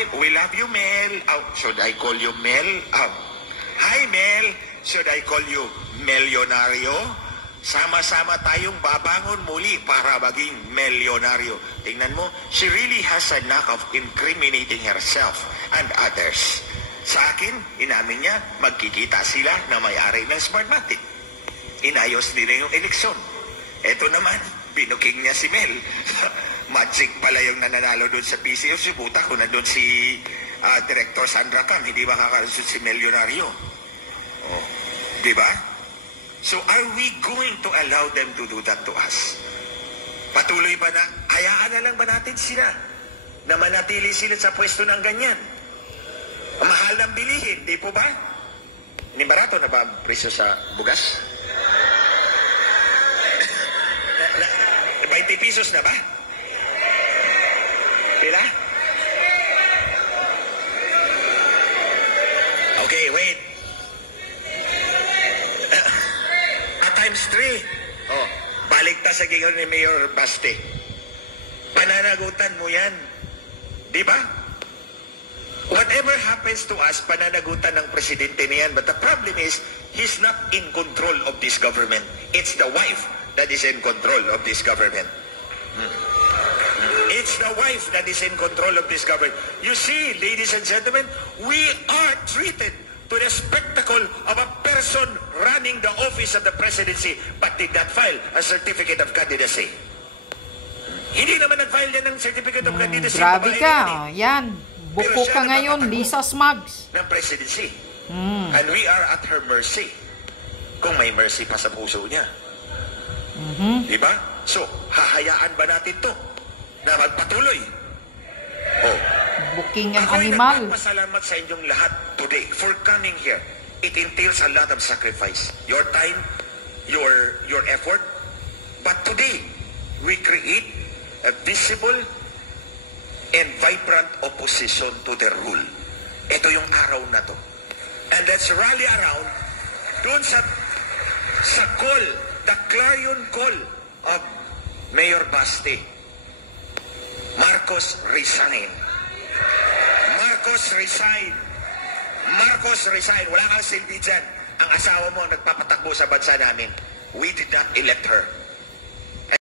Hi, we love you, Mel. Should I call you Mel? Hi, Mel. Should I call you Melyonario? Sama-sama tayong babangon muli para maging milyonaryo. Tingnan mo, she really has a knack of incriminating herself and others. Sa akin, inamin niya, magkikita sila na may-ari ng Smartmatic. Inayos nila yung eleksyon. Eto naman, binuking niya si Mel. Magic pala yung nananalo doon sa PCO. Sibuta ko na doon si Director Sandra Cam. Hindi makakalusot si Melyonario. Oh, di ba? So are we going to allow them to do that to us? Patuloy ba na, hayaan na lang ba natin sila na manatili sila sa pwesto ng ganyan? Mahal ng bilihin, di po ba? Barato na ba ang presyo sa bugas? 20 pesos na ba? Pila? Okay, wait. Times 3. Oh, balik ta sa gingon ni Mayor Baste. Pananagutan mo yan. Di ba? Whatever happens to us, pananagutan ng presidente niyan. But the problem is, he's not in control of this government. It's the wife that is in control of this government. It's the wife that is in control of this government. You see, ladies and gentlemen, we are treated to the spectacle of a person running the office of the presidency but did not file a certificate of candidacy. Hindi naman nag-file yan ng certificate of candidacy. Grabe ka. Yan. Buko ka ngayon, Lisa Smugs. Ng presidency. And we are at her mercy. Kung may mercy pa sa puso niya. Diba? So, hahayaan ba natin to na magpatuloy? Oh. Booking ang animal. Ako'y nagpapasalamat sa inyong lahat today for coming here. It entails a lot of sacrifice. Your time, your effort. But today, we create a visible and vibrant opposition to the rule. Ito yung araw na to. And let's rally around doon sa call, the clarion call of Mayor Baste. Marcos resign. Marcos resign. Marcos resign. Wala kang silbi dyan. Ang asawa mo ang nagpapatakbo sa bansa namin. We did not elect her.